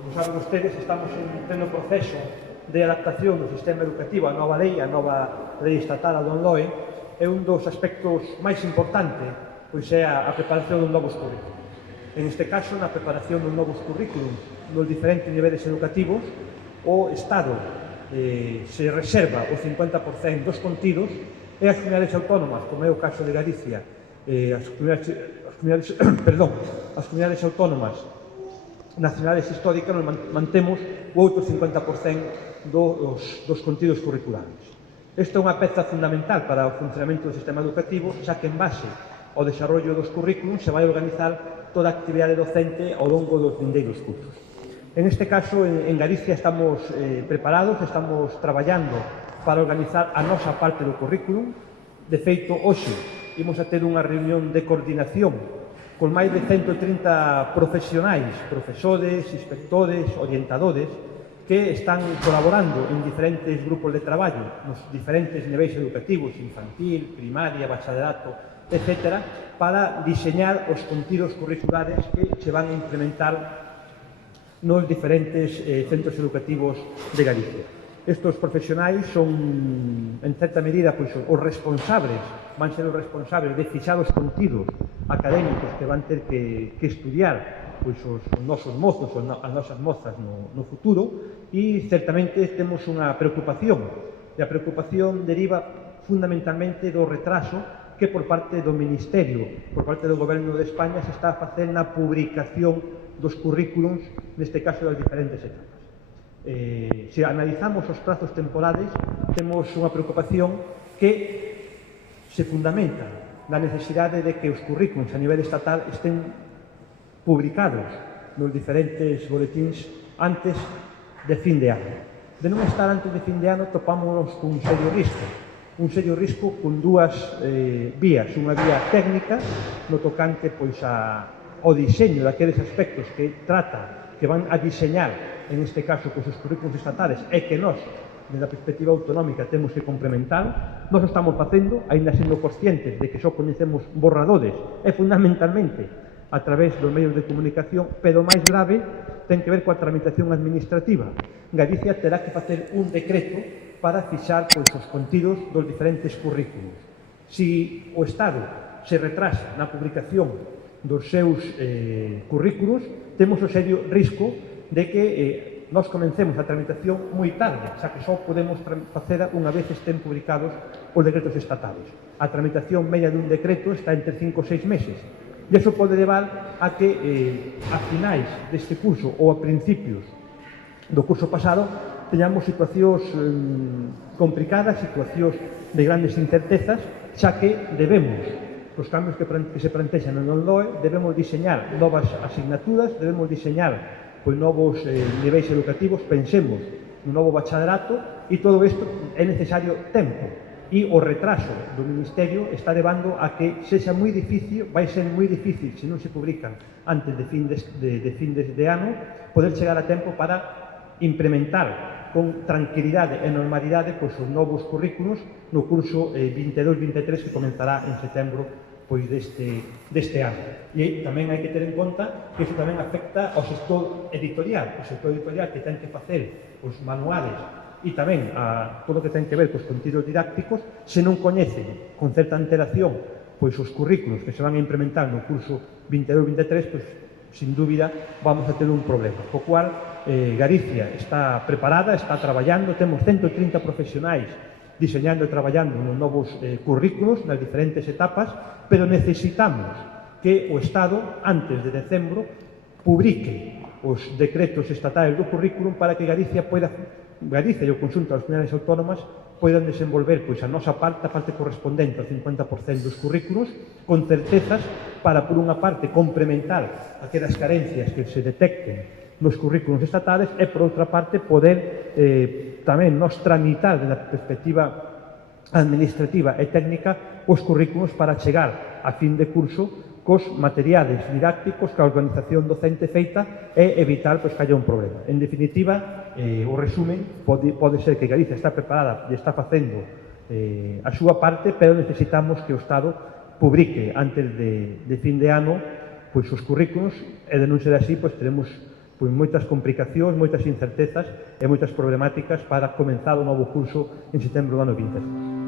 Como saben ustedes, estamos en pleno proceso de adaptación do sistema educativo á nova lei estatal a LOMLOE, e un dos aspectos máis importantes pois é a preparación dos novos currículos. En este caso, na preparación dos novos currículos nos diferentes niveles educativos, o Estado se reserva o 50% dos contidos e as comunidades autónomas, como é o caso de Galicia, as comunidades autónomas nacionales históricas, nos mantemos o outro 50% dos contidos curriculares. Esta é unha peza fundamental para o funcionamento do sistema educativo, xa que en base ao desarrollo dos currículos se vai organizar toda a actividade docente ao longo dos vindeiros cursos. En este caso, en Galicia estamos preparados, estamos traballando para organizar a nosa parte do currículum. De feito, hoxe imos a ter unha reunión de coordinación con máis de 130 profesionais, profesores, inspectores, orientadores, que están colaborando en diferentes grupos de traballo nos diferentes niveis educativos, infantil, primaria, bachillerato, etc., para diseñar os contidos curriculares que se van a implementar nos diferentes centros educativos de Galicia. Estes profesionais son, en certa medida, pois, os responsables, van ser os responsables de fixar os contidos académicos que van ter que estudiar pois, os nosos mozos ou as nosas mozas no futuro, e certamente temos unha preocupación, e a preocupación deriva fundamentalmente do retraso que por parte do Ministerio, por parte do Goberno de España, se está a facer na publicación dos currículums, neste caso das diferentes etapas. Se analizamos os prazos temporales, temos unha preocupación que se fundamenta na necesidade de que os currículums a nivel estatal estén publicados nos diferentes boletíns antes de fin de ano. De non estar antes de fin de ano, topámonos con un serio risco con dúas vías. Unha vía técnica, no tocante pois ao diseño daqueles aspectos que trata, que van a diseñar, en este caso, pois, os currículos estatales, e que nós, desde a perspectiva autonómica, temos que complementar. Nós estamos facendo, aínda sendo conscientes de que só coñecemos borradores, e fundamentalmente a través dos medios de comunicación, pero máis grave ten que ver coa tramitación administrativa. Galicia terá que facer un decreto para fixar pois, os contidos dos diferentes currículos. Si o Estado se retrasa na publicación dos seus currículos, temos o serio risco de que nós comencemos a tramitación moi tarde, xa que só podemos facela unha vez estén publicados os decretos estatales. A tramitación media dun decreto está entre 5 ou 6 meses. E iso pode levar a que a finais deste curso ou a principios do curso pasado teñamos situacións complicadas, situacións de grandes incertezas, xa que debemos, os cambios que se plantexan en LOMLOE, debemos diseñar novas asignaturas, debemos diseñar pois, novos niveis educativos, pensemos no novo bachillerato, e todo isto é necesario tempo. E o retraso do Ministerio está levando a que sexa moi difícil, vai ser moi difícil, se non se publican antes de fin de ano, poder chegar a tempo para implementar con tranquilidade e normalidade pois, os novos currículos no curso 22-23 que comenzará en setembro pois, deste ano. E tamén hai que ter en conta que iso tamén afecta ao sector editorial, que ten que facer os manuales e tamén a todo o que ten que ver cos contidos didácticos. Se non coñecen con certa antelación pois, os currículos que se van a implementar no curso 22-23, pois, sin dúbida vamos a ter un problema. Co cual, Galicia está preparada, está traballando, temos 130 profesionais diseñando e traballando nos novos currículos nas diferentes etapas, pero necesitamos que o Estado, antes de decembro, publique os decretos estatales do currículum para que Galicia e o conxunto das comunidades autónomas poidan desenvolver pois, a nosa parte, a parte correspondente ao 50% dos currículos, con certezas para, por unha parte, complementar aquelas carencias que se detecten nos currículos estatales e, por outra parte, poder tamén nos tramitar desde a perspectiva administrativa e técnica os currículos para chegar a fin de curso cos materiales didácticos, ca organización docente feita e evitar pois, que haya un problema. En definitiva, o resumen pode ser que Galicia está preparada e está facendo a súa parte, pero necesitamos que o Estado publique antes de fin de ano pois, os currículos, e de non ser así, pois, teremos pois moitas complicacións, moitas incertezas e moitas problemáticas para comenzar o novo curso en setembro do ano 20.